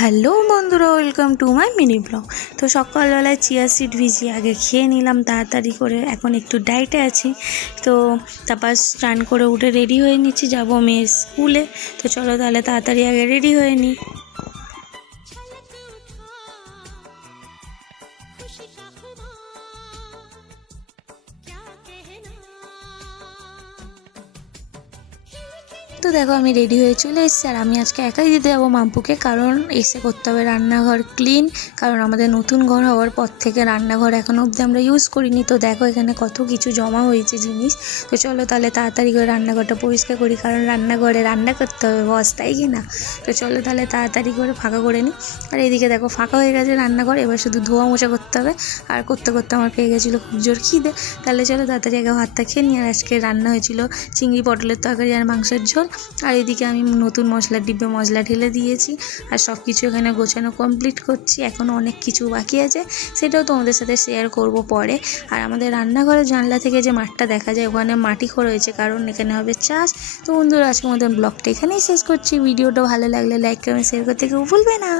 Hello বন্ধুরা, welcome to my mini blog. তো সকালবেলায় চিয়া সিড ভিজিয়ে আগে খেয়ে নিলাম তাড়াতাড়ি করে। এখন একটু ডায়েটে আছি। তো তারপর স্নান করে উঠে রেডি হয়ে নিচ্ছি, যাবো মেয়ের স্কুলে। তো চলো তাহলে তাড়াতাড়ি আগে রেডি হয়ে নিই। তো দেখো আমি রেডি হয়ে চলে এসেছি, আর আমি আজকে একাই দিতে যাবো মাম্পুকে, কারণ এসে করতে হবে রান্নাঘর ক্লিন। কারণ আমাদের নতুন ঘর হওয়ার পর থেকে রান্নাঘর এখনও অবধি আমরা ইউজ করিনি। তো দেখো এখানে কত কিছু জমা হয়েছে জিনিস। তো চলো তাহলে তাড়াতাড়ি করে রান্নাঘরটা পরিষ্কার করি, কারণ রান্নাঘরে রান্না করতে হবে বস, তাই কি না? তো চলো তাহলে তাড়াতাড়ি করে ফাঁকা করে নিই। আর এইদিকে দেখো ফাঁকা হয়ে গেছে রান্নাঘর, এবার শুধু ধোয়া মোছা করতে হবে। আর করতে করতে আমার পেয়ে গেছিলো খুব জোর খিদে। তাহলে চলো তাড়াতাড়ি আগে ভাতটা খেয়ে নিই। আর আজকে রান্না হয়েছিল চিংড়ি পটলের তরকারি আর মাংসের ঝোল। আর এদিকে আমি নতুন মশলার ডিব্বে মশলা ঢেলে দিয়েছি, আর সব কিছু এখানে গোছানো কমপ্লিট করছি। এখনও অনেক কিছু বাকি আছে, সেটাও তোমাদের সাথে শেয়ার করব পরে। আর আমাদের রান্নাঘরের জানলা থেকে যে মাঠটা দেখা যায়, ওখানে মাটি খোঁড়া হয়েছে, কারণ এখানে হবে চাষ। তো বন্ধুরা, আজকের মতন ব্লগটা এখানেই শেষ করছি। ভিডিওটা ভালো লাগলে লাইক কমেন্ট শেয়ার করতে কেউ ভুলবে না।